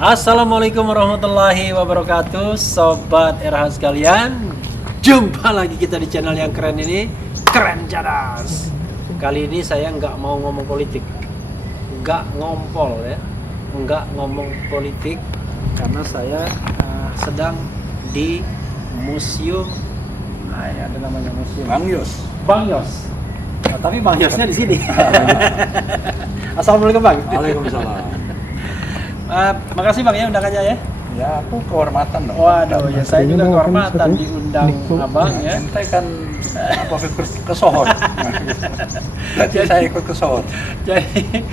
Assalamualaikum warahmatullahi wabarakatuh, Sobat RH sekalian. Jumpa lagi kita di channel yang keren ini, Keren Cadas. Kali ini saya nggak mau ngomong politik, nggak ngompol ya, nggak ngomong politik, karena saya sedang di museum, ada namanya museum Bang Yos. Nah, tapi Bang Yosnya di sini. Assalamualaikum Bang. Waalaikumsalam. Makasih Bang ya undangannya ya. Ya, aku kehormatan dong. Waduh, ya saya juga kehormatan diundang Abang ya. Saya kan ke Sohor. Jadi saya ikut ke Sohor. Jadi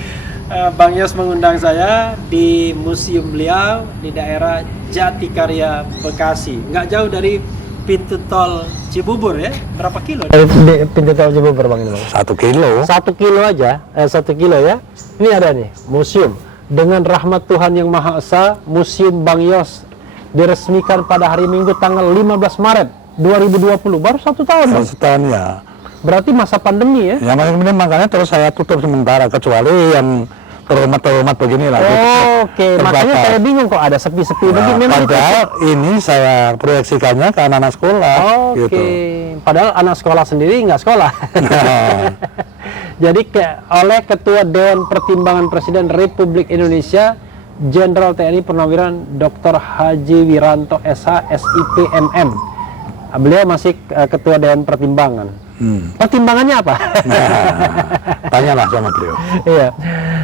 Bang Yos mengundang saya di museum beliau di daerah Jatikarya, Bekasi. Nggak jauh dari pintu tol Cibubur ya. Berapa kilo? Di pintu tol Cibubur Bang ini Bang? 1 kilo. 1 kilo aja, 1 kilo ya. Ini ada nih, museum. Dengan rahmat Tuhan Yang Maha Esa, Museum Bang Yos diresmikan pada hari Minggu tanggal 15 Maret 2020. Baru 1 tahun. 1 tahun ya. Berarti masa pandemi ya? Ya makanya terus saya tutup sementara, kecuali yang terhormat begini lah. Oke, makanya saya bingung kok ada sepi-sepi begini. Memang padahal ini saya proyeksikannya ke anak-anak sekolah. Oke, gitu. Padahal anak sekolah sendiri nggak sekolah. Jadi oleh Ketua Dewan Pertimbangan Presiden Republik Indonesia, Jenderal TNI Purnawirawan Dr. Haji Wiranto SH SIP MM. Beliau masih Ketua Dewan Pertimbangan. Pertimbangannya apa? Tanyalah sama beliau. Iya.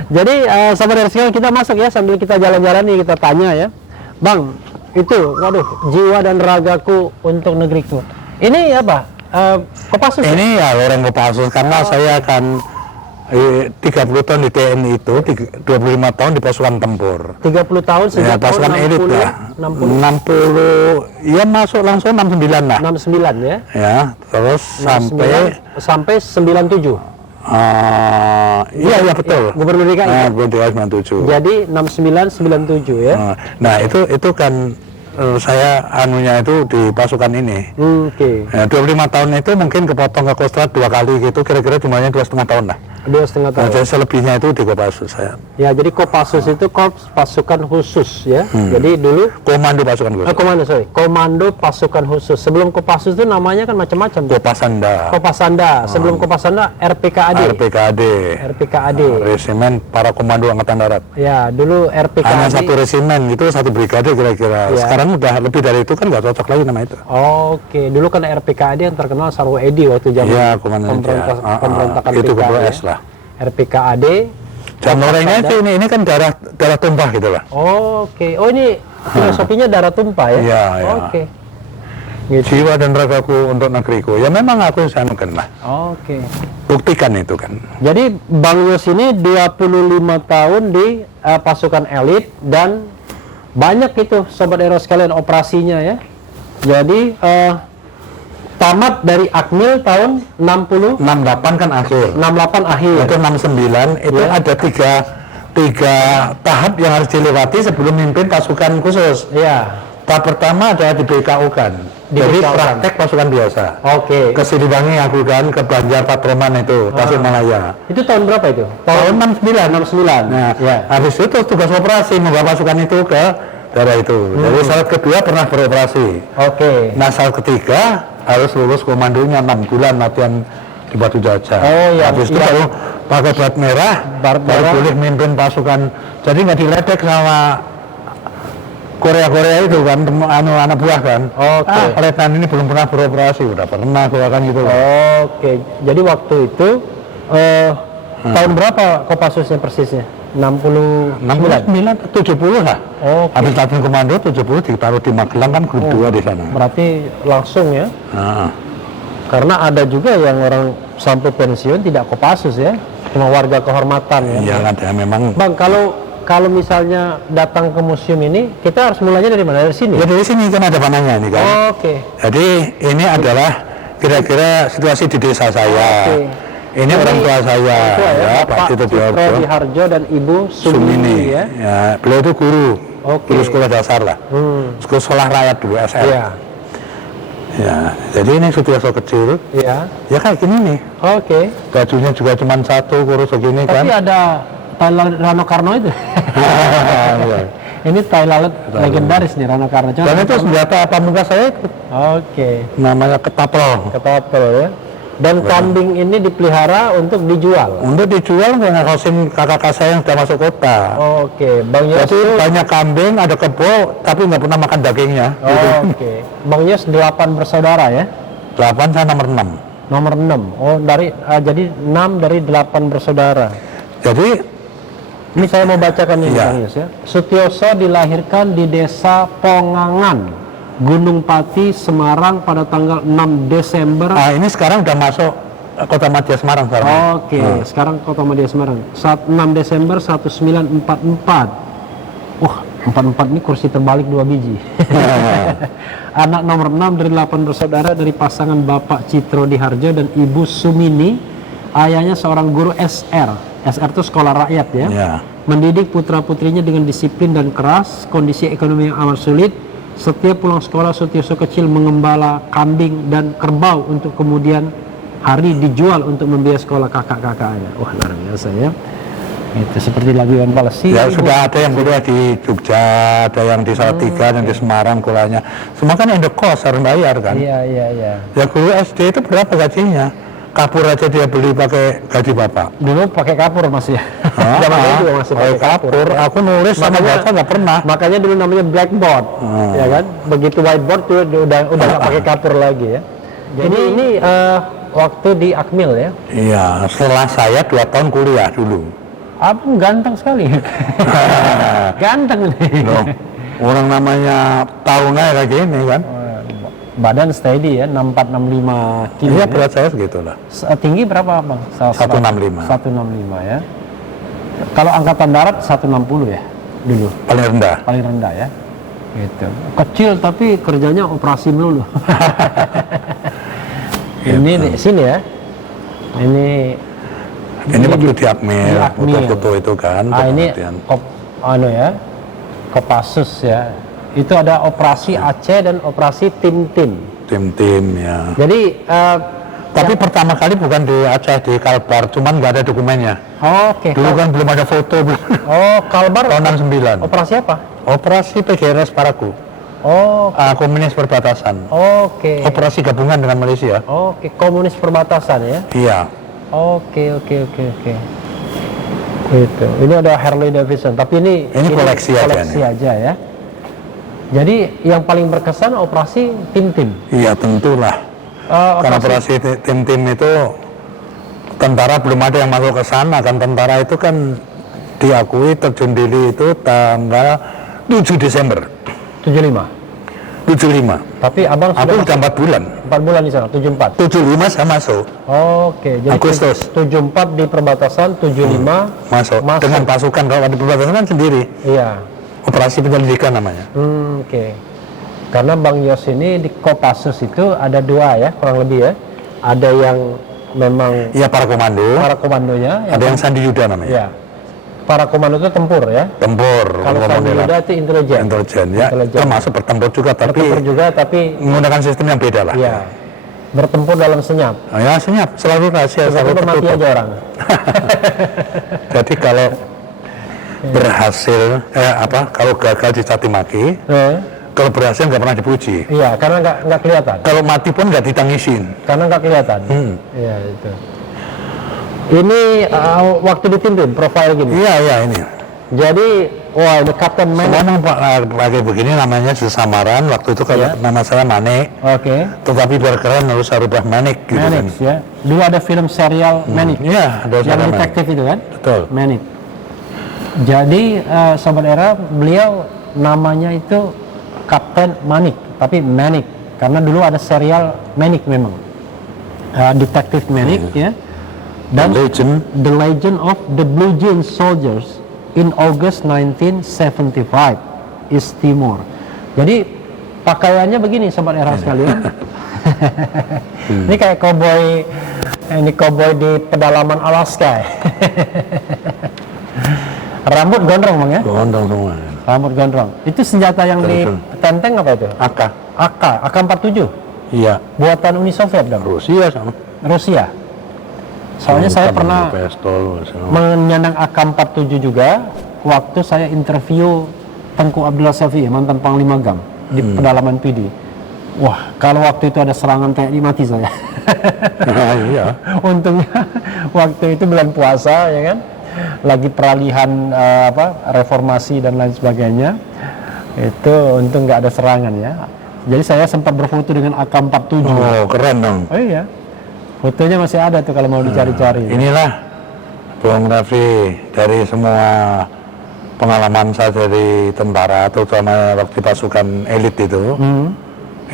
Jadi sahabat sekalian, kita masuk ya, sambil kita jalan-jalan nih, kita tanya ya, Bang, itu, waduh, jiwa dan ragaku untuk negeriku. Ini apa? Kopassus? Ini ya loreng Kopassus, karena saya akan 30 tahun di TNI itu, 25 tahun di pasukan tempur. 30 tahun sejak ya, pasukan tahun elit 60, lah. 60, ya masuk langsung 69 lah. 69 ya? Ya, terus sampai 97. Iya betul. Ya, Gubernur DKI. Gubernur DKI 97. Jadi 69 97 ya. Nah, itu kan saya anunya itu di pasukan ini. Oke. Ya, 25 tahun itu mungkin kepotong ke Kostrad 2 kali gitu, kira-kira jumlahnya 2,5 tahun lah. 2,5 tahun. Jadi selebihnya itu di Kopassus saya. Ya, jadi Kopassus itu Korps Pasukan Khusus ya. Jadi dulu Komando Pasukan Khusus. Komando Pasukan Khusus. Sebelum Kopassus itu namanya kan macam-macam. Kopasanda. Sebelum Kopasanda RPKAD. RPKAD. Resimen Para Komando Angkatan Darat. Ya, dulu RPKAD. Hanya 1 resimen, itu 1 brigade kira-kira. Ya. Sekarang udah lebih dari itu kan nggak cocok lagi nama itu. Oke, dulu kan RPKAD yang terkenal Sarwo Edi waktu zaman pemberontakan itu PKI ya. Lah. RPKAD. Dan lorengnya itu ini kan darah tumpah gitu lah. Oke. Oh, ini filosofinya darah tumpah ya? Iya. Oke. Gitu. Jiwa dan ragaku untuk negeriku. Ya memang aku sanukan lah. Oke. Buktikan itu kan. Jadi Bang Yos ini 25 tahun di pasukan elit dan banyak itu Sobat Hero sekalian operasinya ya. Jadi tamat dari Akmil tahun 68 kan akhir. 68 akhir. Itu 69 itu ya. Ada tiga tahap yang harus dilewati sebelum memimpin pasukan khusus. Iya. Tahap pertama adalah di BKU kan. Jadi praktek pasukan biasa. Oke. Ke Siliwangi aku kan, ke Banjar Patroman itu, Tasikmalaya. Itu tahun berapa itu? Tahun 69. Nah, ya. habis itu tugas operasi membawa pasukan itu ke daerah itu. Jadi syarat kedua pernah beroperasi. Oke. Nah, syarat ketiga harus lulus komandonya 6 bulan latihan di Batu Jajar. Oh iya. Habis itu baru pakai baret merah, baru boleh memimpin pasukan. Jadi nggak diledek sama Korea itu kan, anak buah kan. Oke. Letnan ini belum pernah beroperasi, udah pernah kan gitu. Oke. Jadi waktu itu tahun berapa Kopassusnya persisnya? 69 70 lah. Oke. Habis latihan komando 70 ditaruh di Magelang kan grup 2 di sana. Berarti langsung ya. Karena ada juga yang orang sampai pensiun tidak Kopassus ya, cuma warga kehormatan ya. Iya ada memang. Bang, kalau misalnya datang ke museum ini, kita harus mulainya dari mana? Dari sini? Ya dari sini kan ada panahnya ini kan. Oke. Jadi ini adalah kira-kira situasi di desa saya. Oke. Ini orang tua saya, ya, Pak Cito Diharjo dan Ibu Sumini ya. Ya, beliau itu guru, guru sekolah dasar lah, sekolah rakyat dulu SR. Iya. Ya, jadi ini Sutioso kecil. Iya. Ya kayak gini nih. Oke. Bajunya juga cuma 1 kurus begini kan. Tapi ada Rano Karno itu. Ini tai lalat legendaris nih Rano Karno. Dan itu senjata pamungkas saya itu. Oke. Namanya ketapel. Ketapel ya. Dan kambing ini dipelihara untuk dijual. Untuk dijual dengan kausin kakak saya yang sudah masuk kota. Oke, Bang Yos. Jadi banyak kambing, ada kebo, tapi nggak pernah makan dagingnya. Oke. Bang Yos 8 bersaudara ya? 8 saya nomor 6. Nomor 6. Oh, jadi 6 dari 8 bersaudara. Jadi Ini saya mau bacakan ini Iya. Bang Yus ya. Sutioso dilahirkan di desa Pongangan, Gunung Pati, Semarang pada tanggal 6 Desember. ini sekarang udah masuk Kota Madya Semarang sekarang. Oke, sekarang Kota Madya Semarang. 6 Desember 1944. Wah, 44 ini kursi terbalik 2 biji. Anak nomor 6 dari 8 bersaudara dari pasangan Bapak Citro Diharjo dan Ibu Sumini. Ayahnya seorang guru SR. SR itu sekolah rakyat ya. Ya. Mendidik putra-putrinya dengan disiplin dan keras. Kondisi ekonomi yang amat sulit. Setiap pulang sekolah Sutioso kecil mengembala kambing dan kerbau untuk kemudian hari dijual untuk membiayai sekolah kakak-kakaknya. Wah, luar biasa ya. Itu seperti lagu Iwan Fals. Ya sudah ada yang kuliah di Jogja, ada yang di Salatiga, yang di Semarang kuliahnya. Semua kan indekos harus bayar kan. Iya. Ya guru SD itu berapa gajinya? Kapur aja dia beli pakai gaji bapak. Dulu pakai kapur Mas ya. Zaman dulu juga masih pakai kapur. Aku nulis sama baca nggak pernah. Makanya dulu namanya blackboard, ya kan? Begitu whiteboard tuh udah nggak pakai kapur lagi ya. Jadi ini waktu di Akmil ya. Iya, setelah saya 2 tahun kuliah dulu. Abang ganteng sekali. Ganteng nih. Loh, orang namanya tahunnya kayak gini kan. Badan steady ya, 64-65 kilo. Iya, berat saya segitulah. Tinggi berapa Bang? 165. 165 ya. Kalau angkatan darat 160 ya dulu. Paling rendah. Paling rendah ya. Gitu. Kecil tapi kerjanya operasi melulu. Ini di sini ya. Ini waktu di Akmil, foto-foto itu kan. Ini Kopassus ya. Itu ada operasi Aceh dan operasi Tim-Tim. Tim-tim ya. Jadi tapi pertama kali bukan di Aceh, di Kalbar, cuman nggak ada dokumennya. Oke. Dulu kan belum ada foto. Kalbar tahun 69. operasi apa? Operasi PGRS Paragu. Komunis perbatasan. Oke. Operasi gabungan dengan Malaysia. Oke, komunis perbatasan ya. Iya. Oke. Itu. Ini ada Harley Davidson, tapi ini koleksi aja ya. Jadi yang paling berkesan operasi Tim-Tim. Iya, tentulah. Karena operasi Tim-Tim itu tentara belum ada yang masuk ke sana kan. Tentara itu kan diakui terjun Dili itu tanggal 7 Desember 75. Tapi abang aku udah 4 bulan. 4 bulan di sana, 74. 75 saya masuk. Oke, jadi Agustus. 74 di perbatasan, 75 masuk. Dengan pasukan. Kalau di perbatasan kan sendiri. Iya. Operasi penyelidikan namanya. Oke. Karena Bang Yos ini di Kopassus itu ada 2 ya, kurang lebih ya. Ada yang memang para komando. Para komandonya. Ada yang Sandi Yuda namanya. Iya. Para komando itu tempur ya. Tempur. Kalau Sandi Yuda itu intelijen. Ya. Termasuk bertempur juga, tapi menggunakan sistem yang beda lah. Iya. Bertempur dalam senyap. Ya senyap, selalu rahasia, selalu mati aja orang. Jadi kalau berhasil kalau gagal dicaci maki, kalau berhasil nggak pernah dipuji. Iya, karena nggak kelihatan. Kalau mati pun nggak ditangisin. Karena nggak kelihatan. Iya itu. Ini waktu di Tim-Tim profil gini. Iya ini. Jadi ini Kapten Manik. Semua pakai begini namanya sesamaran. Waktu itu kalau nama saya Manik. Oke. Tetapi biar keren harus rubah Manik gitu Manik kan. ya. Dulu ada film serial Manik. Iya, ada yang detektif itu kan? Betul. Manik. Jadi Sobat Era, beliau namanya itu Kapten Manik, tapi Manik karena dulu ada serial Manik memang. Detektif Manik ya. Dan The Legend of the Blue Jean Soldiers in August 1975 East Timor. Jadi pakaiannya begini Sobat Era sekalian. Ini kayak koboi di pedalaman Alaska. Rambut gondrong Bang ya? Gondrong semua. Rambut gondrong. Itu senjata yang ditenteng apa itu? AK-47? Iya. Buatan Uni Soviet dong? Rusia sama. Rusia? Soalnya saya pernah menyandang AK-47 juga waktu saya interview Tengku Abdullah Syafi'i, mantan Panglima GAM di pedalaman PD. Wah, kalau waktu itu ada serangan TNI mati saya. Iya. Untungnya waktu itu bulan puasa ya kan, lagi peralihan reformasi dan lain sebagainya. Itu untung nggak ada serangan ya. Jadi saya sempat berfoto dengan AK-47. Oh, keren dong. Oh iya, fotonya masih ada tuh kalau mau dicari-cari. Inilah Bung Raffi, dari semua pengalaman saya dari tentara, terutama waktu pasukan elit itu,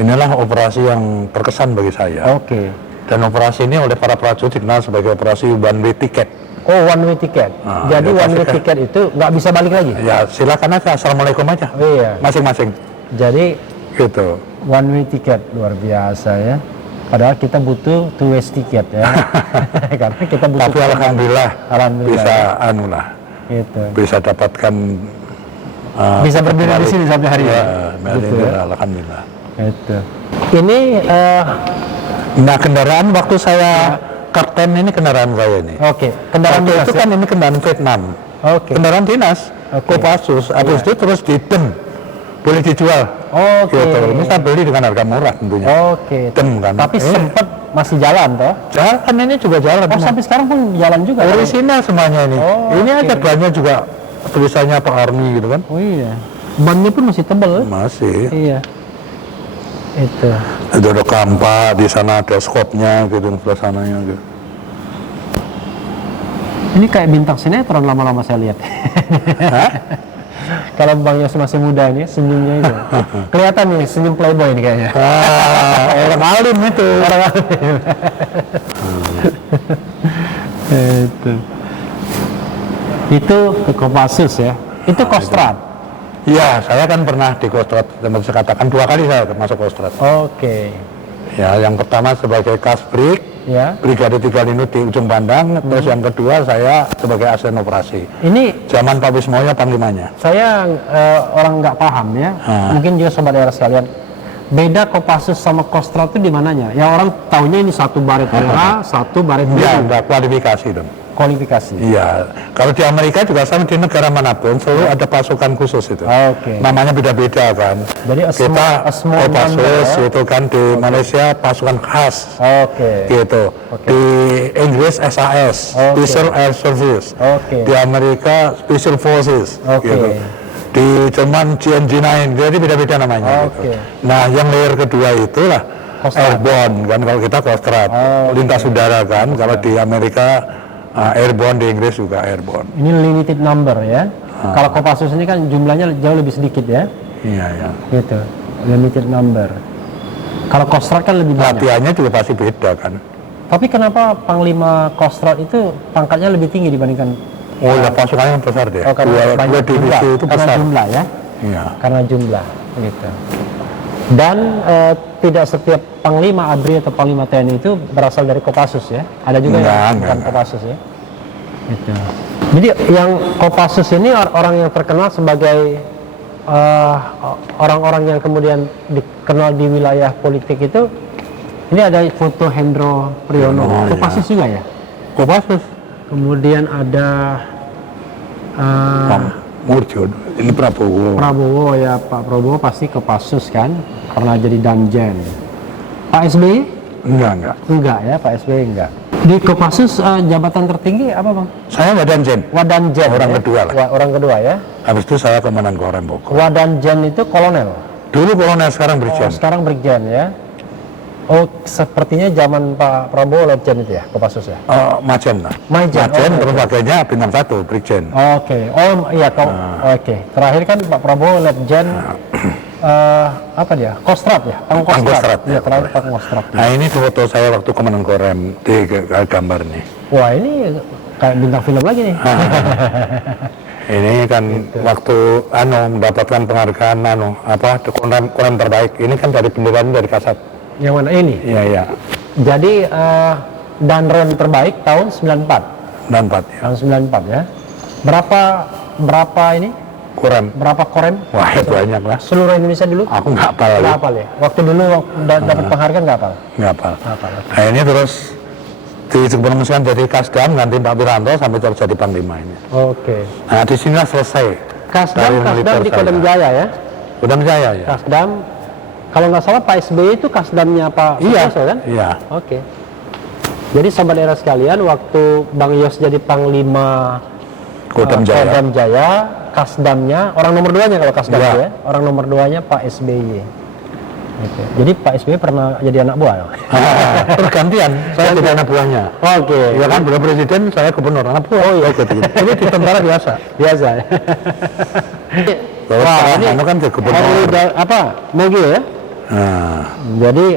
inilah operasi yang berkesan bagi saya. Oke. Dan operasi ini oleh para prajurit dikenal sebagai operasi one way ticket. Oh, one way ticket. Jadi one way ticket itu nggak bisa balik lagi? Ya silakan aja, assalamualaikum aja. Oh, iya. Masing-masing. Jadi Gitu. one way ticket, luar biasa ya. Padahal kita butuh two way ticket ya. Karena kita butuh. Tapi alhamdulillah bisa ya. Gitu. bisa dapatkan Bisa berdiri di sini sampai hari ini. Gitu, ya. Alhamdulillah. Itu. Ini Nah, kendaraan waktu saya kapten ini kendaraan saya ini. oke, kendaraan Waktu dinas itu ya? kan ini kendaraan Vietnam. Oke. Kendaraan dinas, Oke. Kopassus. Habis itu terus didem, boleh dijual. Oke. Gitu. Ini saya beli dengan harga murah tentunya. Oke. Dem kan. Tapi sempat masih jalan toh? Jalan ini juga jalan. Oh, sampai sekarang pun jalan juga. kan? Orisinal semuanya ini. Oh, Ini oke. ada bannya juga tulisannya Pak Army gitu kan. Oh iya. Bannya pun masih tebal. Masih. Iya. Itu. Ada kampak di sana, ada skopnya gitu sebelah sananya gitu. Ini kayak bintang sinetron lama-lama saya lihat. Kalau Bang Yos masih muda ini, senyumnya itu. Kelihatan nih, senyum playboy ini kayaknya. Orang alim itu. Orang alim. Itu ke Kopassus ya. Itu Kostrad. Iya, saya kan pernah di Kostrad, teman saya katakan 2 kali saya masuk Kostrad. Oke. Ya, yang pertama sebagai Kasbrik, Ya. Brigade 3 Linut di Ujung Pandang, terus yang kedua saya sebagai asisten operasi. Ini Zaman Pak Wismoyo panglimanya. saya orang nggak paham ya. Mungkin juga sobat daerah sekalian. Beda Kopassus sama Kostrad itu di mananya? Ya orang taunya ini satu baret merah, satu baret biru. Ya, udah kualifikasi dong. Kualifikasi. Iya, kalau di Amerika juga sama, di negara manapun selalu ada pasukan khusus itu. Oke. Namanya beda-beda kan. Jadi Kita small Kopassus number, ya? itu kan di Malaysia pasukan khas. Oke. Gitu. Di Inggris SAS, Oke. Special Air Service. Oke. Di Amerika Special Forces. Oke. Gitu. Di Jerman GNG9, jadi beda-beda namanya. Oke. Gitu. Nah, yang layer kedua itulah Kostrad. airborne kan, kalau kita Kostrad, lintas udara kan. Kalau di Amerika airborne, di Inggris juga airborne. Ini limited number ya. Kalau Kopassus ini kan jumlahnya jauh lebih sedikit ya. Iya, ya. Gitu. Limited number. Kalau Kostrad kan lebih banyak. Latihannya juga pasti beda kan. Tapi kenapa Panglima Kostrad itu pangkatnya lebih tinggi dibandingkan Oh, ya pasukannya besar deh. karena Dua banyak divisi jumlah, itu karena besar. jumlah ya. Iya. Karena jumlah gitu. Dan tidak setiap Panglima ABRI atau Panglima TNI itu berasal dari Kopassus ya. Ada juga yang bukan Kopassus ya. Gitu. Jadi yang Kopassus ini orang yang terkenal sebagai orang-orang yang kemudian dikenal di wilayah politik itu. Ini ada foto Hendro Priyono. Oh, Kopassus juga ya. Kopassus. Kemudian ada Murjo, ini Prabowo. Prabowo ya, Pak Prabowo pasti Kopassus kan karena jadi Danjen. Pak SBY? Enggak. Enggak ya, Pak SBY enggak. Di Kopassus jabatan tertinggi apa Bang? Saya Wadanjen. Wadanjen. Orang ya? kedua lah. Orang kedua ya. Habis itu saya Komandan Korem Bogor. Wadanjen itu kolonel. Dulu kolonel, sekarang Brigjen. Sekarang Brigjen ya. Oh, sepertinya zaman Pak Prabowo Letjen itu ya, Kopassus ya. Majen lah. Majen, terus pakainya bintang 1, Brigjen. Oke. Oh iya, oke. Terakhir kan Pak Prabowo Letjen apa dia? Kostrad ya? Pangkostrat. Iya, terakhir Pangkostrat. Nah, ini foto saya waktu Komandan Korem di gambar nih. Wah, ini kayak bintang film lagi nih. Ini kan waktu mendapatkan penghargaan Korem terbaik. Ini kan dari bendera dari Kasat. Yang mana ini? Iya. Jadi Danren terbaik tahun 94. 94 ya. Tahun 94 ya. Berapa ini? Korem. Berapa korem? Wah, banyak lah. Seluruh Indonesia dulu? Aku nggak hafal lagi. Nggak hafal ya? Waktu dulu dapat penghargaan nggak hafal? Nggak hafal. Hafal. Nah, ini terus dipromosikan jadi Kasdam, ganti Pak Wiranto sampai terjadi Panglima ini. Oke. Nah, di sinilah selesai Karir militer Kasdam di saya. Kodam Jaya ya. Kodam Jaya ya. Kasdam, kalau nggak salah Pak SBY itu kasdamnya Pak Iya, Suharto kan? iya. Oke. Jadi sobat era sekalian, waktu Bang Yos jadi Panglima Kodam Jaya. Kodam Jaya, kasdamnya orang nomor 2-nya kalau kasdam Iya. ya. Orang nomor 2-nya Pak SBY. Oke. Jadi Pak SBY pernah jadi anak buah. Terus gantian, saya jadi anak buahnya. Oke. Ya kan, beliau presiden, saya gubernur anak buah. Oh iya, gitu. Ini di tentara biasa. Biasa ya. Kalau sekarang kamu kan jadi gubernur. Apa? Moge ya? Nah, Jadi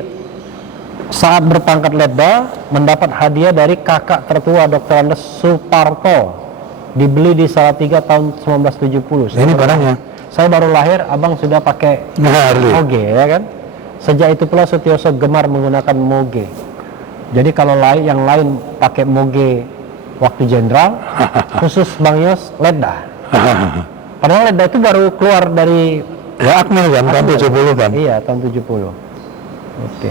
saat berpangkat letda mendapat hadiah dari kakak tertua Dr. Andes Suparto, dibeli di Salatiga tahun 1970. ini barangnya. Saya baru lahir, abang sudah pakai Nah, Harley. moge ya kan. Sejak itu pula Sutioso gemar menggunakan moge. Jadi kalau yang lain pakai moge waktu jenderal, khusus Bang Yos letda. Padahal letda itu baru keluar dari Ya, Akmil kan, tahun 70 kan. iya tahun 70. Oke.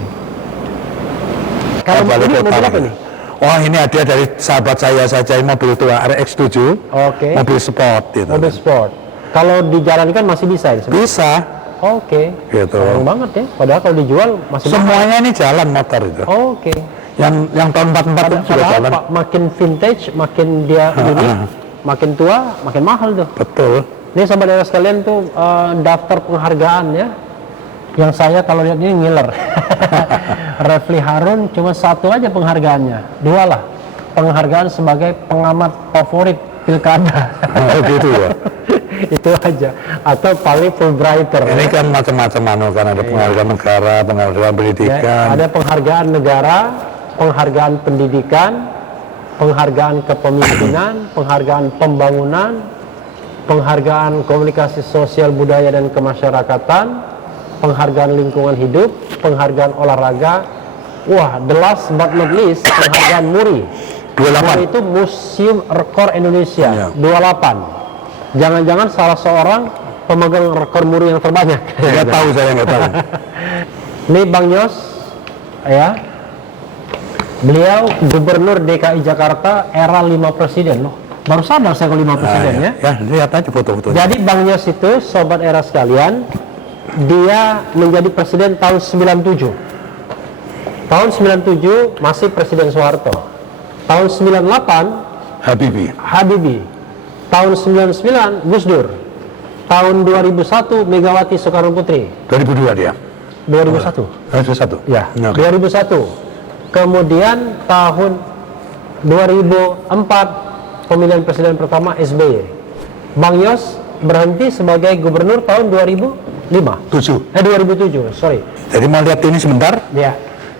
Kalau Balik ini ke mobil Palu. apa nih? Wah, ini hadiah dari sahabat saya saja, mobil tua RX-7. Oke. Mobil sport gitu. Mobil sport. Kalau dijalankan masih bisa ya? Bisa Oke. gitu. Sayang banget ya. Padahal kalau dijual masih mahal. Semuanya ini jalan motor itu. Oke. Yang tahun 44 itu sudah Padahal jalan. Pak, makin vintage, makin dia unik, makin tua, makin mahal tuh. Betul. Ini sobat era sekalian tuh daftar penghargaan ya. Yang saya kalau lihat ini ngiler. Refli Harun cuma satu aja penghargaannya. 2 lah. Penghargaan sebagai pengamat favorit pilkada. Oh, gitu ya. Itu aja. Atau paling Fulbrighter. Ini kan macam-macam kan ada penghargaan negara, penghargaan pendidikan. Ya, ada penghargaan negara, penghargaan pendidikan, penghargaan kepemimpinan, penghargaan pembangunan, penghargaan komunikasi sosial budaya dan kemasyarakatan, penghargaan lingkungan hidup, penghargaan olahraga. Wah, the last but not least, penghargaan MURI. 28. Itu Museum Rekor Indonesia. Ya. 28. Jangan-jangan salah seorang pemegang rekor MURI yang terbanyak. Nggak tahu, saya nggak tahu. Ini Bang Yos, ya. Beliau Gubernur DKI Jakarta era 5 presiden loh. Baru sadar saya kalau 5 presiden ya. Ya, lihat aja foto-fotonya. Jadi Bang Yos itu, sobat era sekalian, dia menjadi presiden tahun 97. Tahun 97 masih Presiden Soeharto. Tahun 98 Habibie. Tahun 99 Gus Dur. Tahun 2001 Megawati Soekarno Putri. 2002 dia. 2001. 2001. Ya, Oke. 2001. Kemudian tahun 2004 pemilihan presiden pertama SBY. Bang Yos berhenti sebagai gubernur tahun 2005. 2007, sorry. Jadi mau lihat ini sebentar. Ya.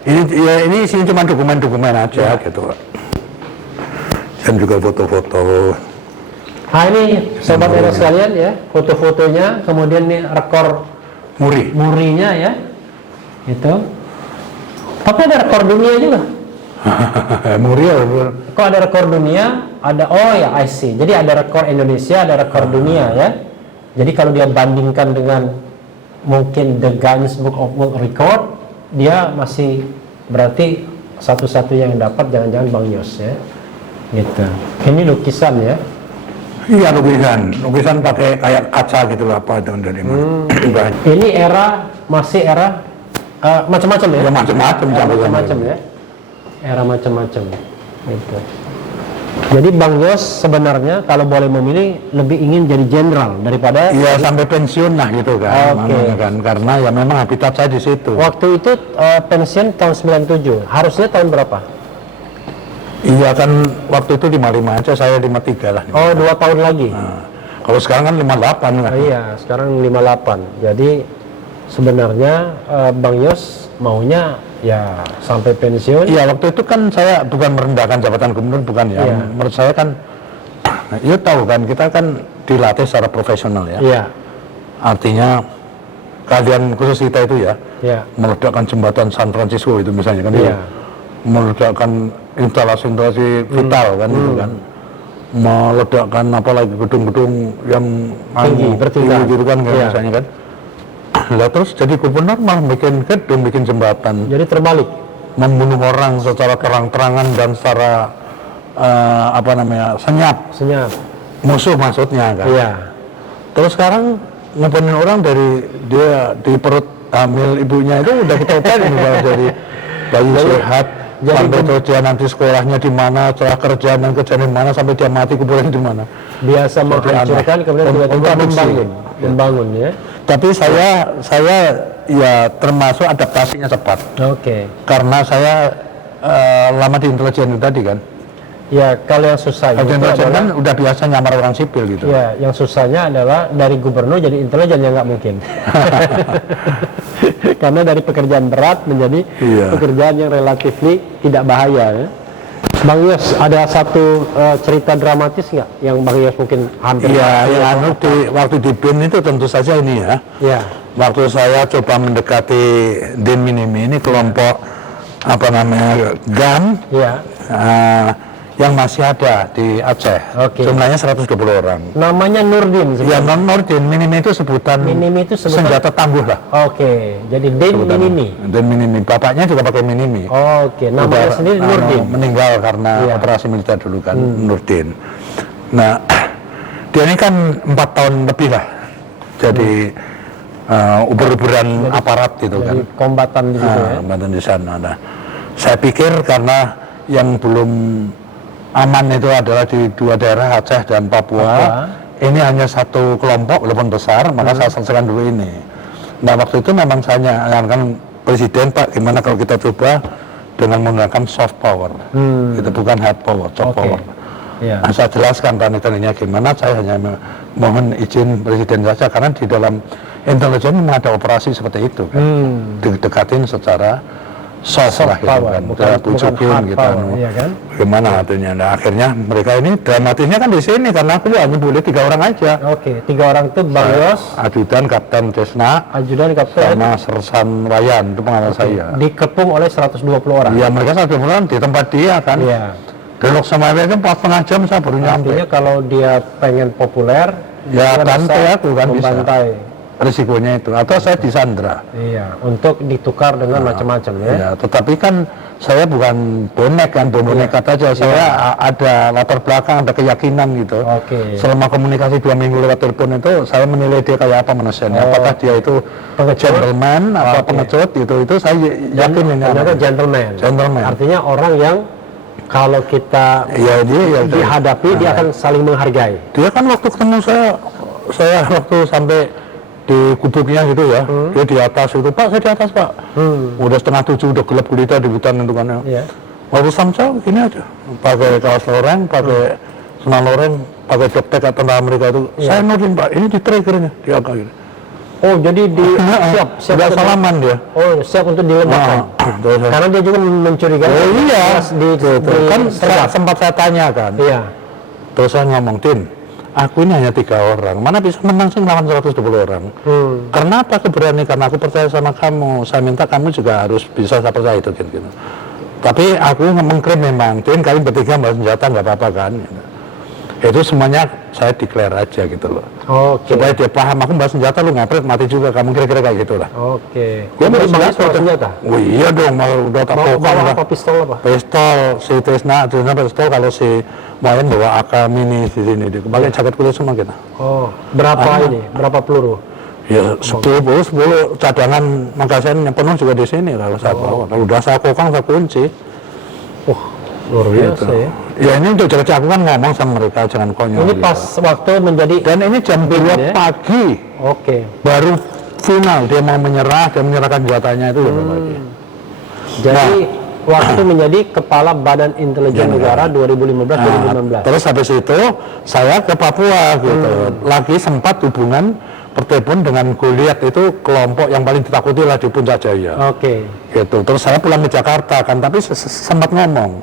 Ini sini cuma dokumen-dokumen aja gitu. Dan juga foto-foto. Nah ini sobat era sekalian ya, foto-fotonya, kemudian nih rekor MURI. MURI-nya ya. Itu. Tapi ada rekor dunia juga. MURI ya. Kok ada rekor dunia? Ada, oh ya I see. Jadi ada rekor Indonesia, ada rekor dunia ya. Jadi kalau dia bandingkan dengan mungkin the Guinness Book of World Record, dia masih berarti satu-satunya yang dapat, jangan-jangan Bang Yos ya. Gitu. Ini lukisan ya. Iya, lukisan pakai kayak kaca gitu lah, apa itu dari mana. Ini era masih era macam-macam ya. Ya macam-macam Era macam-macam ya. Era macam-macam. Gitu. Jadi Bang Yos sebenarnya kalau boleh memilih lebih ingin jadi jenderal daripada Iya, sampai pensiun lah gitu kan. Oke. Namanya kan. Karena ya memang habitat saya di situ. waktu itu pensiun tahun 97. Harusnya tahun berapa? Iya kan waktu itu 55 aja, saya 53 lah. Oh, 2 tahun lagi. Nah, kalau sekarang kan 58 kan. Iya, sekarang 58. Jadi sebenarnya Bang Yos maunya ya sampai pensiun. Iya, waktu itu kan saya bukan merendahkan jabatan gubernur, bukan ya. Iya. Menurut saya kan, ya tahu kan, kita kan dilatih secara profesional ya. Iya. Artinya keahlian khusus kita itu ya, Iya. meledakkan jembatan San Francisco itu misalnya kan, Iya. meledakkan instalasi-instalasi vital kan itu kan, meledakkan apalagi gedung-gedung yang Tinggi, vertikal. gitu kan kayak Iya. misalnya kan. Lah terus jadi gubernur malah bikin gedung, bikin jembatan, Jadi terbalik. membunuh orang secara terang-terangan dan secara senyap Senyap. musuh maksudnya kan. Iya. Terus sekarang ngomongin orang dari dia di perut hamil ibunya itu udah kita upayain jadi bayi sehat, sampai terus dia nanti sekolahnya di mana, setelah kerja dan kerja di mana, sampai dia mati kuburannya di mana. Biasa menghancurkan kemudian tiba-tiba membangun ya. Tapi saya ya termasuk adaptasinya cepat. Oke. Karena saya lama di intelijen tadi kan. Ya, kalau yang susah itu Intelijen kan adalah, udah biasa nyamar orang sipil gitu. ya, yang susahnya adalah dari gubernur jadi intelijen yang nggak mungkin. Karena dari pekerjaan berat menjadi pekerjaan yang relatif tidak bahaya ya. Bang Yos, ada satu cerita dramatis nggak yang Bang Yos mungkin hampir? Iya, yang waktu di BIN itu tentu saja ini ya. Ya. Waktu saya coba mendekati Din Minimi, ini kelompok apa namanya GAN, Ya. yang masih ada di Aceh. Oke. Jumlahnya 120 orang. Namanya Nurdin. Ya, non Nurdin, Minimi itu sebutan senjata tangguh lah. Oke, jadi Din Minimi. Dan Minimi, bapaknya juga pakai Minimi. Oke, namanya sendiri Nurdin. Meninggal karena operasi militer dulu kan, Nurdin. Nah, dia ini kan 4 tahun lebih lah. Jadi uber-uberan aparat gitu kan. Kombatan di situ ya. Kombatan di sana. Nah, saya pikir karena yang belum aman itu adalah di 2 daerah Aceh dan Papua. Ini hanya satu kelompok walaupun besar, maka saya selesaikan dulu ini. Nah, waktu itu memang saya nyarankan Presiden, Pak, gimana kalau kita coba dengan menggunakan soft power. Itu bukan hard power, soft power. Ya. Nah, saya jelaskan teknik-tekniknya gimana, saya hanya mohon izin Presiden saja karena di dalam intelijen memang ada operasi seperti itu kan. Didekatin secara soft lah gitu kan, bujukin gitu iya kan? Bagaimana artinya. Nah, akhirnya mereka ini dramatisnya kan di sini karena aku hanya boleh 3 orang aja. Oke, 3 orang itu Bang Yos, Ajudan, Kapten Desna, ajudan kapten, sama Sersan Wayan, itu pengawal saya. dikepung oleh 120 orang. Iya, mereka 120 orang di tempat dia kan. Iya. Delok sama itu 4,5 jam saya baru nyampe. Artinya kalau dia pengen populer, Ya, dia bantai bisa aku kan bisa. membantai. Risikonya itu, atau saya disandra. Iya, untuk ditukar dengan macam-macam ya. Ya, tetapi kan saya bukan bonek kan, bonek aja. Saya ada latar belakang, ada keyakinan gitu. Oke. Selama komunikasi 2 minggu lewat telepon itu, saya menilai dia kayak apa manusianya. Apakah dia itu gentleman atau pengecut itu saya yakin ini. Ternyata gentleman. Gentleman. Artinya orang yang kalau kita dia dihadapi, dia akan saling menghargai. Dia kan waktu ketemu saya waktu sampai di gubuknya gitu ya, dia di atas itu, Pak, saya di atas, Pak. Udah 6:30, udah gelap gulita di hutan itu kan ya. Iya. Waktu sampai gini aja, pakai kaos loreng, pakai senal loreng, pakai joktek tentara Amerika itu. Saya nurdin, Pak, ini di triggernya, di agak gitu. Oh, jadi siap Udah salaman dia. Oh, siap untuk diledakkan. Karena dia juga mencurigai. Oh iya, kan sergap. sempat saya tanya kan. Iya. Terus saya ngomong, Din, aku ini hanya 3 orang, mana bisa menang sih lawan 120 orang. Kenapa aku berani? Karena aku percaya sama kamu. Saya minta kamu juga harus bisa saya percaya itu gitu. Tapi aku mengklaim memang, Din, kalian bertiga bawa senjata nggak apa-apa kan. Itu semuanya saya declare aja gitu loh. Oke. Supaya dia paham, aku bawa senjata, lu ngapret mati juga, kamu kira-kira kayak gitu lah. Oke. Dia bawa senjata. Oh iya dong, udah tak Bawa apa, pistol apa? Pistol, si Tisna pistol, kalau si Mayan bawa AK mini di sini, dia pakai jaket kulit semua kita. Oh, berapa ini? Berapa peluru? Ya 10 cadangan magasin yang penuh juga di sini kalau saya bawa. Kalau udah saya kokang, saya kunci. Luar biasa ya. Ya ini untuk jaga aku kan ngomong sama mereka jangan konyol. Ini gitu. pas waktu menjadi Dan ini jam 2 ya? pagi. Oke. Baru final dia mau menyerah, dia menyerahkan senjatanya itu jam 2 pagi. Jadi waktu menjadi Kepala Badan Intelijen Negara 2015-2016. Terus habis itu saya ke Papua gitu. Lagi sempat hubungan pertemuan dengan Goliat, itu kelompok yang paling ditakuti lah di Puncak Jaya. Oke. Gitu. Terus saya pulang ke Jakarta kan, tapi sempat ngomong.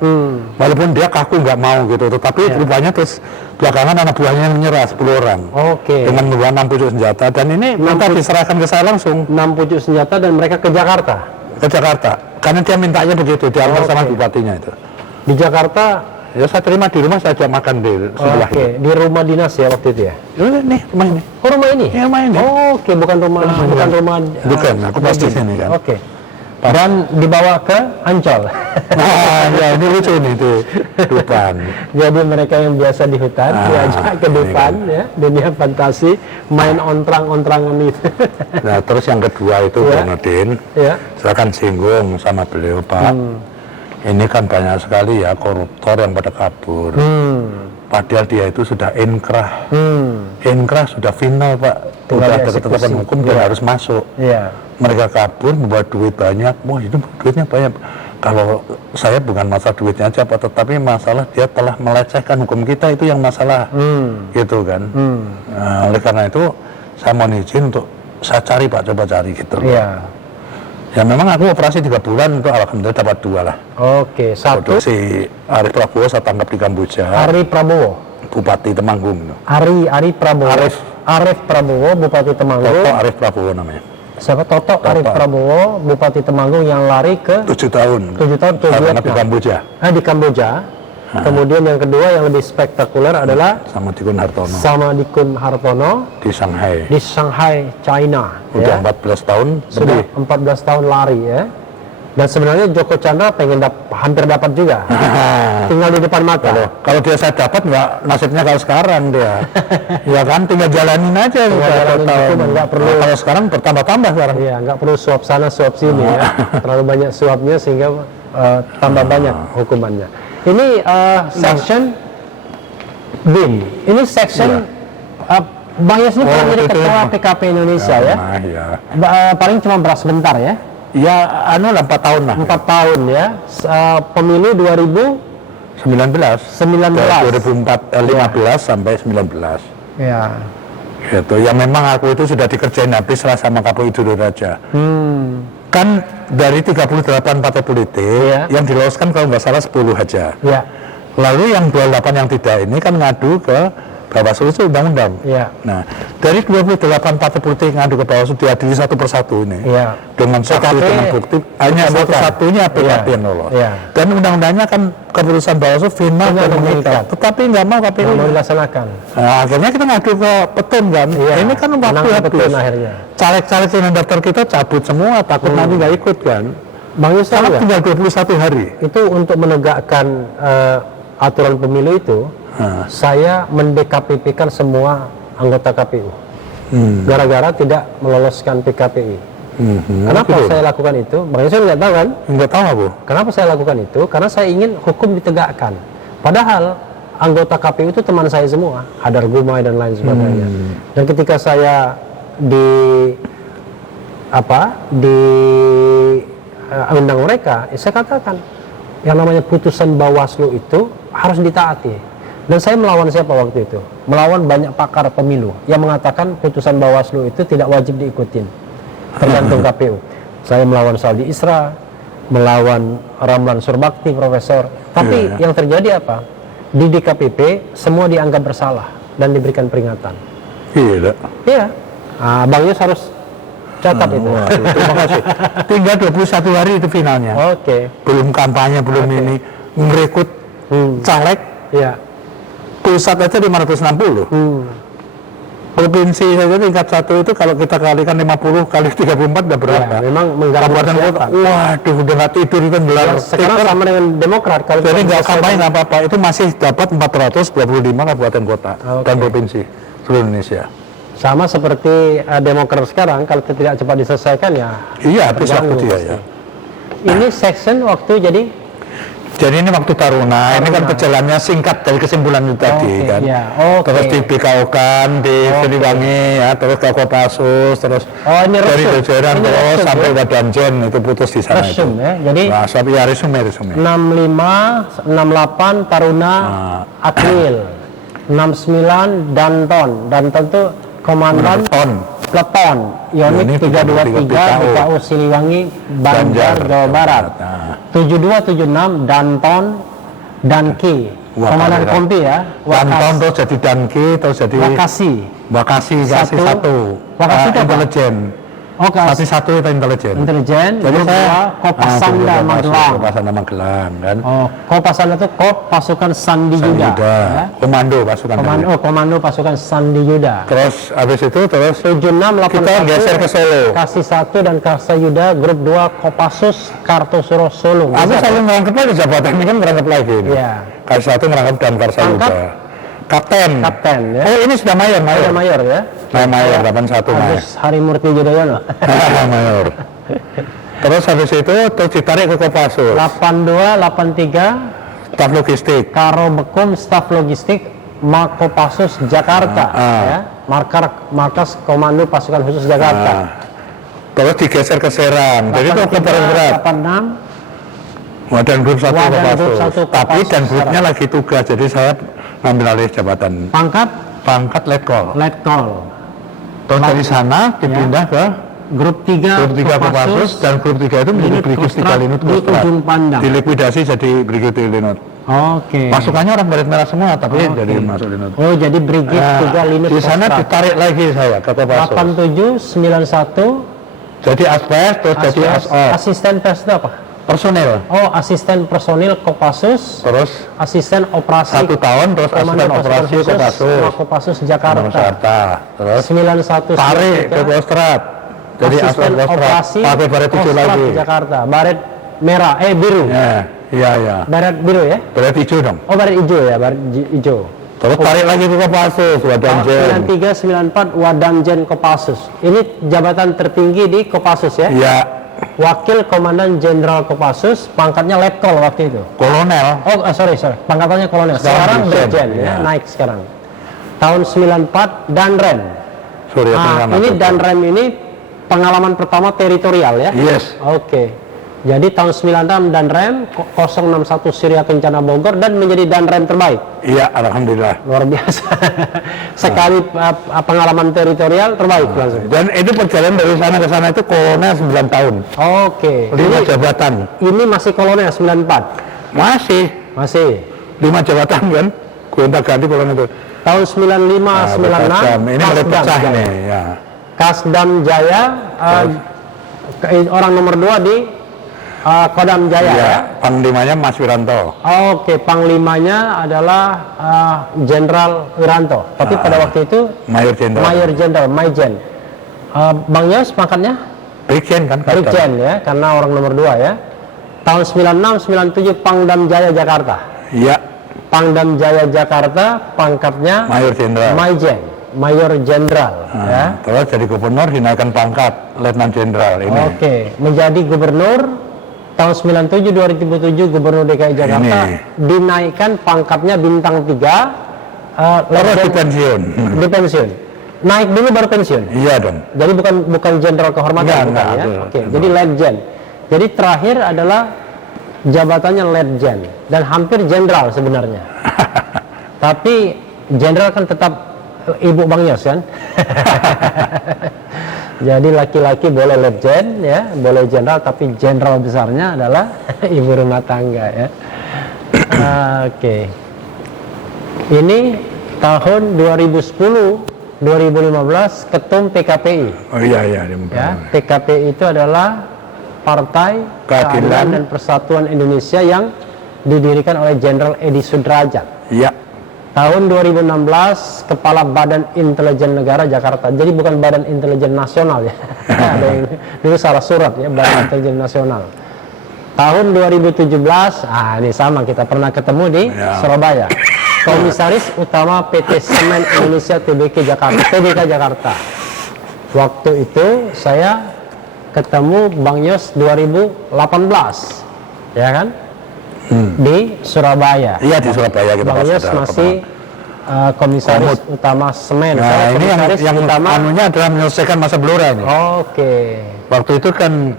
Walaupun dia kaku nggak mau gitu, tetapi rupanya terus belakangan anak buahnya yang menyerah 10 orang. Oke. Dengan membawa 6 pucuk senjata, dan ini minta diserahkan ke saya langsung 6 pucuk senjata dan mereka ke Jakarta. ke Jakarta. Karena dia mintanya begitu, diantar sama bupatinya itu. Di Jakarta. Ya saya terima di rumah, saya ajak makan di sebelah Oke, itu. di rumah dinas ya waktu itu ya. Nih rumah ini. Oh, rumah ini? Ya rumah ini. Oke, bukan rumah Bukan, aku pasti sini kan. Oke. dan dibawa ke Ancol. Nah, ya ini lucu nih tuh, Dufan. Jadi mereka yang biasa di hutan diajak ke Dufan, ya, dunia fantasi, main ontrang-ontrangan itu. Nah, terus yang kedua itu Ya. Bang Nurdin, Ya. saya kan singgung sama beliau, Pak. Ini kan banyak sekali ya koruptor yang pada kabur. Padahal dia itu sudah inkrah. Inkrah sudah final, Pak. Tinggal Sudah ada dieksekusi. ketetapan hukum dan harus masuk. Iya. Mereka kabur membawa duit banyak. Wah, itu duitnya banyak. Kalau saya bukan masalah duitnya aja, Pak, tetapi masalah dia telah melecehkan hukum kita, itu yang masalah. Gitu kan. Nah, oleh karena itu saya mohon izin untuk saya cari, Pak, coba cari gitu. Iya. Ya memang aku operasi 3 bulan, itu alhamdulillah dapat 2 lah. Oke, satu. Si Arif Prabowo saya tangkap di Kamboja, Ari Prabowo. Bupati Temanggung. Ari Prabowo. Arif Prabowo, Bupati Temanggung. Toto Arif Prabowo namanya. Siapa? Toto Arif Prabowo, Bupati Temanggung yang lari ke 7 tahun. 7 tahun ke Saya tangkap di Vietnam. Kamboja Di Kamboja. Kemudian yang kedua yang lebih spektakuler adalah sama Dikun Hartono sama Dikun Hartono di Shanghai. di Shanghai, China. Udah Ya. 14 tahun Sudah lebih. 14 tahun lari, ya. Dan sebenarnya Joko Chandra pengen hampir dapat juga. Tinggal di depan mata. Kalau dia saya dapat nggak nasibnya kalau sekarang dia. Ya kan tinggal jalanin aja. Tinggal udah jalanin tahun. hukuman, nggak perlu. Nah, kalau sekarang bertambah-tambah sekarang. Iya, nggak perlu suap sana suap sini ya. Terlalu banyak suapnya sehingga tambah banyak hukumannya. Ini section BIM. Ini section Bang Yos ini pernah jadi itu ketua PKP Indonesia ya. Nah, ya. Paling cuma beras sebentar ya. Ya, anu lah 4 tahun lah. 4 tahun ya. Pemilu 19. 2019. 2015 sampai 19. Ya. Gitu. Ya memang aku itu sudah dikerjain habis lah sama KPU Juru Raja. Kan dari 38 partai politik Iya. yang diloloskan kalau nggak salah 10 aja. Ya. Lalu yang 28 yang tidak ini kan ngadu ke Bawaslu itu undang-undang. Iya. Nah, dari 28 partai politik ngadu ke Bawaslu diadili satu persatu ini. Iya. Dengan saksi, PKP dengan bukti, hanya satu-satunya PKP yang lolos. Iya. Dan undang-undangnya kan keputusan Bawaslu final dan mengikat. Tetapi nggak mau KPU. Nggak mau dilaksanakan. Nah, akhirnya kita ngadu ke Petun kan. Iya. Ini kan waktu Menang ke habis. Petun akhirnya. Caleg-caleg yang daftar kita cabut semua, takut nanti nggak ikut kan. Bang Yus tahu Karena nggak? tinggal 21 hari. Itu untuk menegakkan aturan pemilu itu, saya mendekappikan semua anggota KPU. Gara-gara tidak meloloskan PKPI. Kenapa saya lakukan itu? Bang Yus nggak tahu kan? Nggak tahu aku. Kenapa saya lakukan itu? Karena saya ingin hukum ditegakkan. Padahal anggota KPU itu teman saya semua, Hadar Gumai dan lain sebagainya. Dan ketika saya undang mereka, saya katakan yang namanya putusan Bawaslu itu harus ditaati. Dan saya melawan siapa waktu itu? Melawan banyak pakar pemilu yang mengatakan putusan Bawaslu itu tidak wajib diikutin, tergantung KPU. Saya melawan Saldi Isra, melawan Ramlan Surbakti, profesor. Tapi yang terjadi apa? Di DKPP semua dianggap bersalah dan diberikan peringatan. Iya. Iya. Bang Yus harus catat itu. Waduh, terima kasih. Tinggal 21 hari itu finalnya. Oke. Belum kampanye, belum ini. Merekrut caleg, Iya. pusat aja 560. Provinsi saja tingkat 1 itu kalau kita kalikan 50 kali 34 udah berapa? Ya, memang mengganggu Kabupaten kota. persiapan. Waduh, udah nggak tidur itu gelar. Sekarang sama dengan Demokrat kalau Jadi kita nggak selesai- kampanye nggak apa-apa. Itu masih dapat 425 kabupaten kota dan provinsi seluruh Indonesia. sama seperti Demokrat sekarang kalau tidak cepat diselesaikan ya. Iya, habis waktu terganggu dia pasti. ya. Ini section waktu jadi Jadi ini waktu Taruna, ini kan perjalanannya singkat dari kesimpulan itu tadi kan. iya, Terus di BKO kan, di Siliwangi ya, terus ke Kopassus, terus ini dari resum. jajaran Ini terus resum, sampai ya? ke Danjen itu putus di sana Resum, itu. ya. Jadi Nah, sampai ya resume. 65, 68 Taruna Akmil, 69 Danton itu komandan Ton. Peleton Unit Unit 323 BKU Siliwangi Banjar Jawa Barat. Nah, 7276 Danton Danki Wah, komandan keren. kompi ya. Danton terus jadi Danki, terus jadi Wakasi. Wakasi Satu. satu. Wakasi itu apa? Intelijen. Oh, Tapi satu itu intelijen. intelijen. Jadi grup saya dua, Kopasanda Magelang. Kopasanda Magelang kan. Oh, Kopasanda itu Kop pasukan Sandi Yuda. Ya. Komando pasukan. Komando pasukan Sandi Yuda. Terus habis itu 7681 kita geser ke Solo. Kasih 1 dan Karsa Yuda, grup 2 Kopassus Kartosuro Solo. Aku selalu merangkap lagi jabatan ini kan merangkap lagi. Iya. Kasih 1 merangkap dan Karsa Pangkat? Yuda. Kapten. Ya. Oh ini sudah mayor. Ada mayor ya. Mayor 81 mayor. Agus Harimurti Yudhoyono. Mayor. Terus habis itu terus ditarik ke Kopassus. 82, 83 Staf logistik. Karo Bekum Staf Logistik Makopassus Jakarta ya. Markas Komando Pasukan Khusus Jakarta. Terus digeser ke Serang. Jadi itu kebaran berat. 86 Wadan grup 1 Wadan grup Kopassus. 1 Tapi Kopassus dan grupnya lagi tugas. Jadi saya ngambil alih jabatan. Pangkat letkol. Letkol. Terus dari sana dipindah ke Grup 3 grup 3 Kopassus dan grup 3 itu menjadi Linut Brigif 3 Linut di Kostrat. Ujung Pandang. Dilikuidasi jadi Brigif 3 Linut. Oke. Pasukannya orang Baret Merah semua tapi jadi masuk Linut. Oh, jadi Brigif 3 Linut Di sana Kostrat. ditarik lagi saya ke Kopassus. 87, 91 Jadi aspes terus jadi asop. asisten pers itu apa? Personil. Oh, asisten personil Kopassus, Terus asisten operasi 1 tahun terus Komando asisten Pasukan operasi Khusus Kopassus. Kopassus Jakarta. Terus 91 tarik ke Kostrat. Jadi asisten asisten operasi pakai baret hijau Kostrat lagi. Jakarta. Baret merah, biru. Iya. Baret biru ya? Baret hijau dong. Oh, baret hijau ya, baret hijau. Terus tarik lagi ke Kopassus, Wadanjen. 93, 94 Wadanjen Kopassus. Ini jabatan tertinggi di Kopassus ya? Iya, Wakil Komandan Jenderal Kopassus, pangkatnya Letkol waktu itu. kolonel. Oh, sorry. Pangkatannya kolonel. Sekarang Brigjen, Brigjen ya, ya. naik sekarang. Tahun 94 Danrem. Surya Kencana. Ini Danrem ini pengalaman pertama teritorial ya? Yes. Oke. Jadi tahun 96 Danrem 061 Surya Kencana Bogor dan menjadi Danrem terbaik. Iya, alhamdulillah. Luar biasa. Sekali pengalaman teritorial terbaik langsung. Dan itu perjalanan dari sana ke sana itu kolonel 9 tahun. Oke. 5 jabatan. Ini masih kolonel 94. Masih. 5 jabatan kan? Gonta ganti kolonel itu. Tahun 95 96 Ini mulai pecah nih, ya. Kasdam Jaya orang nomor 2 di Kodam Jaya Iya, ya. panglimanya Mas Wiranto. Oke, panglimanya adalah Jenderal Wiranto. Tapi pada waktu itu Mayor Jenderal. Mayor Jenderal, Maijen. Bang Yos pangkatnya Brigjen kan? Brigjen ya, karena orang nomor 2 ya. Tahun 96 97 Pangdam Jaya Jakarta. Iya, Pangdam Jaya Jakarta pangkatnya Mayor Jenderal. Maijen, Mayor Jenderal ya. Terus jadi gubernur dinaikkan pangkat Letnan Jenderal ini. Oke, menjadi gubernur tahun 97 2007 Gubernur DKI Jakarta dinaikkan pangkatnya bintang 3 Terus dipensiun. dipensiun. Naik dulu baru pensiun. Iya dong. Jadi bukan jenderal kehormatan Enggak, ya. itu. Oke, jadi letjen. Jadi terakhir adalah jabatannya letjen dan hampir jenderal sebenarnya. Tapi jenderal kan tetap Ibu Bang Yos kan. Jadi laki-laki boleh letjen ya, boleh jenderal, tapi jenderal besarnya adalah ibu rumah tangga ya. Oke. Ini tahun 2010 2015 ketum PKPI. Oh iya. Ya, PKPI itu adalah Partai Keadilan dan Persatuan Indonesia yang didirikan oleh Jenderal Edi Sudrajat. Iya. Tahun 2016 Kepala Badan Intelijen Negara Jakarta. Jadi bukan Badan Intelijen Nasional ya. Ada yang dulu salah surat ya, Badan Intelijen Nasional. Tahun 2017, ini sama kita pernah ketemu di Surabaya. Komisaris Utama PT Semen Indonesia TBK Jakarta. Waktu itu saya ketemu Bang Yos 2018, ya kan? Di Surabaya. Iya di Surabaya kita. Bang Yos masih komisaris utama Semen. Nah ini yang utama anunya adalah menyelesaikan masa Blora ini. Oke. Waktu itu kan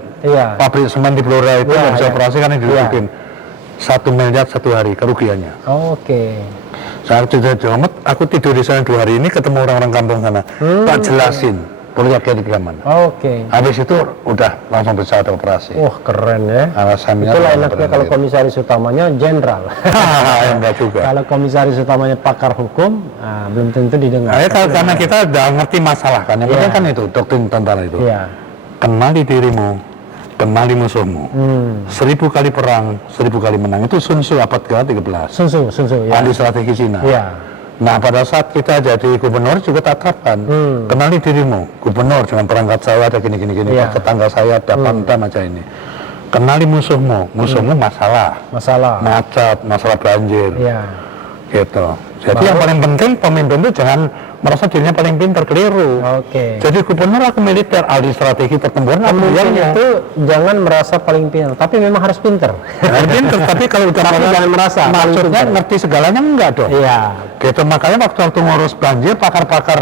pabrik semen di Blora itu yang bisa operasi kan yang dirugikan 1 miliar 1 hari kerugiannya. Oke. Saat sudah jomet, aku tidur di sana 2 hari ini ketemu orang-orang kampung sana. Tak jelasin proyek rekaman. Oke. Habis itu udah langsung bisa ada operasi. Wah keren ya. Alasannya itulah enaknya kalau komisaris utamanya jenderal. Enggak juga. Kalau komisaris utamanya pakar hukum, belum tentu didengar. Karena kita udah ngerti masalah kan, yang penting kan itu doktrin tentara itu. Iya. kenali dirimu, kenali musuhmu. 1000 kali perang, 1000 kali menang. Itu Sun Tzu abad ke-13. Sun Tzu, ya. Ahli strategi Cina. Iya. Nah, pada saat kita jadi gubernur juga tak terapkan. Kenali dirimu, gubernur dengan perangkat saya ada gini, Iya. tetangga saya ada panta macam ini. Kenali musuhmu, musuhmu masalah, macet, masalah banjir, Iya. gitu. Jadi yang paling penting pemimpin itu jangan merasa dirinya paling pintar, keliru. Oke. Jadi gubernur aku militer, ahli strategi pertempuran, Pemimpin itu jangan merasa paling pintar, tapi memang harus pintar. jangan pintar, tapi kalau udah Tapi jangan merasa paling maksudnya pintar. ngerti segalanya enggak dong. Iya. Gitu, makanya waktu ngurus banjir, pakar-pakar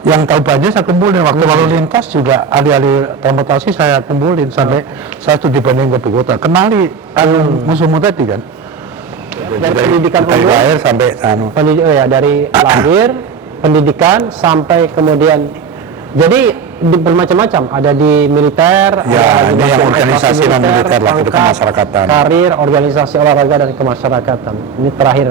yang tahu banjir saya kumpulin, waktu lalu lintas juga ahli-ahli transportasi saya kumpulin sampai saya tuh dibanding ke Bogota. Kenali musuhmu tadi kan. Dari pendidikan dari umum, lahir sampai dari lahir, pendidikan sampai kemudian. Jadi bermacam-macam, ada di militer, Ya, ada di ini yang bagian organisasi operasi non-militer lah, itu pangkat, kemasyarakatan. karir, organisasi olahraga dan kemasyarakatan. Ini terakhir,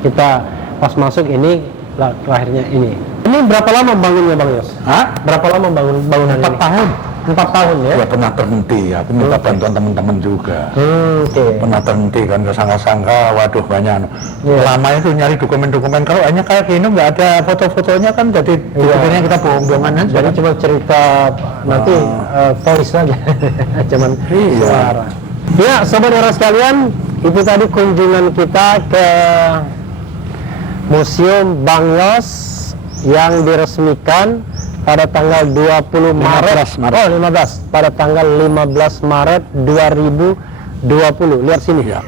kita pas masuk ini lahirnya ini. Ini berapa lama bangunnya Bang Yos? Hah? Berapa lama bangunan 4 ini? tahun. 4 tahun ya? Ya pernah berhenti, aku minta bantuan teman-teman juga. Oke. Pernah berhenti kan, kesangka-sangka, waduh banyak. Iya. Lama itu nyari dokumen-dokumen, kalau hanya kayak gini nggak ada foto-fotonya kan, jadi dokumennya kita bohong-bohongan aja. Jadi cuma cerita nanti voice aja, cuman suara. Ya, saudara sekalian, itu tadi kunjungan kita ke Museum Bang Yos yang diresmikan pada tanggal 20 Maret. 15. Pada tanggal 15 Maret 2020. Lihat sini. Ya.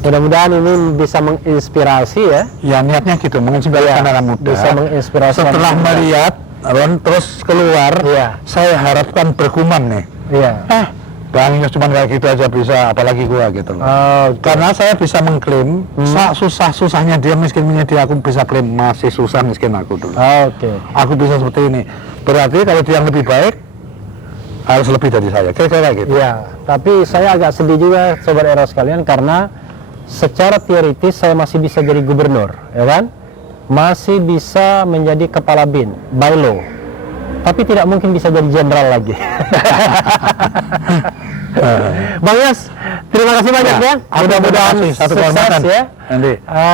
Mudah-mudahan ini bisa menginspirasi ya. Ya niatnya gitu, menginspirasi Ya, anak muda. bisa menginspirasi Setelah anak muda. melihat, terus keluar, Iya. saya harapkan bergumam nih. Iya. Bang Yos cuma kayak gitu aja bisa, apalagi gua gitu loh. Karena saya bisa mengklaim, susah-susahnya dia, miskinnya dia, aku bisa klaim masih susah miskin aku dulu. Oke. Aku bisa seperti ini. Berarti kalau dia yang lebih baik, harus lebih dari saya. Kira-kira gitu. Ya, tapi saya agak sedih juga Sobat Era sekalian karena secara teoritis saya masih bisa jadi gubernur, ya kan? Masih bisa menjadi kepala BIN, by law. Tapi tidak mungkin bisa jadi jenderal lagi. Bang Yos, terima kasih banyak ya. Mudah-mudahan satu sukses kehormatan. ya. Nanti.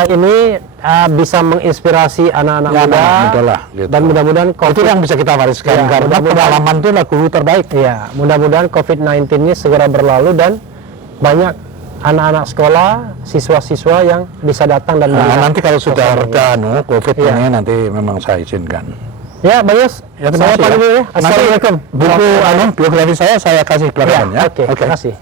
Ini bisa menginspirasi anak-anak Ya, muda, anak-anak muda lah, gitu. dan mudah-mudahan Itu yang bisa kita wariskan, Ya, karena mudah-mudahan- pengalaman itu adalah guru terbaik. Ya, mudah-mudahan COVID-19 ini segera berlalu dan banyak anak-anak sekolah, siswa-siswa yang bisa datang dan Nah, melihat nanti kalau sudah sosok reda COVID Iya. ini nanti memang saya izinkan. Ya, Bang Yos, Ya, terima saya kasih pamit ya. dulu ya. Nanti Assalamualaikum. buku biografi saya kasih Ya, belakangan ya. oke, terima kasih.